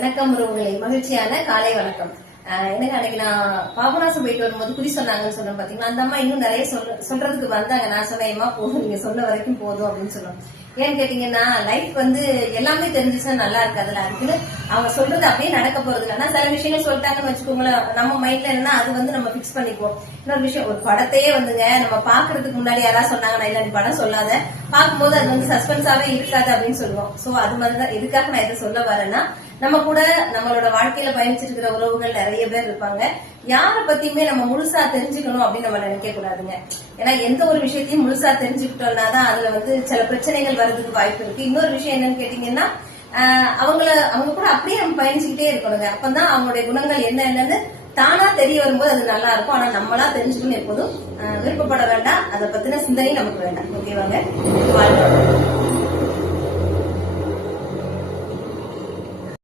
வணக்கம் உறவுகளை மகிழ்ச்சியான காலை வணக்கம். ஆஹ் எனக்கு அன்னைக்கு நான் பாபநாசம் போயிட்டு வரும்போது குறி சொன்னாங்கன்னு சொன்னேன் பாத்தீங்களா? அந்த அம்மா இன்னும் நிறைய சொல்ல சொல்றதுக்கு வந்தாங்க. நான் சொன்னேன் போதும் நீங்க சொன்ன வரைக்கும் போதும் அப்படின்னு சொன்னோம். ஏன்னு கேட்டீங்கன்னா லைஃப் வந்து எல்லாமே தெரிஞ்சுச்சுன்னா நல்லா இருக்காதுல்ல? அதுக்குன்னு அவங்க சொல்றது அப்படியே நடக்க போறது இல்லை. ஆனா சில விஷயங்கள் சொல்லிட்டாங்கன்னு வச்சுக்கோங்களேன் நம்ம மைண்ட்ல என்னன்னா அது வந்து நம்ம ஃபிக்ஸ் பண்ணிக்குவோம். இன்னொரு விஷயம் ஒரு படத்தையே வந்துங்க நம்ம பாக்குறதுக்கு முன்னாடி யாராவது சொன்னாங்கன்னா இல்ல படம் சொல்லாத. பார்க்கும்போது அது வந்து சஸ்பென்ஸாவே இருக்காது அப்படின்னு சொல்லுவோம். சோ அது மாதிரிதான் எதுக்காக நான் இதை சொல்ல வரேன்னா நம்ம கூட நம்மளோட வாழ்க்கையில பயணிச்சிருக்கிற உறவுகள் நிறைய பேர் இருப்பாங்க. யார பத்தியுமே நம்ம முழுசா தெரிஞ்சுக்கணும் அப்படின்னு நம்ம நினைக்க கூடாதுங்க. ஏன்னா எந்த ஒரு விஷயத்தையும் முழுசா தெரிஞ்சுக்கிட்டோம்னா தான் அதுல வந்து சில பிரச்சனைகள் வர்றதுக்கு வாய்ப்பு இருக்கு. இன்னொரு விஷயம் என்னன்னு கேட்டீங்கன்னா அவங்கள அவங்க கூட அப்படியே நம்ம பயணிச்சுக்கிட்டே இருக்கணுங்க. அப்பதான் அவங்களுடைய குணங்கள் என்ன என்னன்னு தானா தெரிய வரும்போது அது நல்லா இருக்கும். ஆனா நம்மளா தெரிஞ்சுக்கணும் எப்போதும் விருப்பப்பட வேண்டாம். அதை பத்தின சிந்தனை நமக்கு வேண்டாம். ஓகேவாங்க? வாழ்க்கை.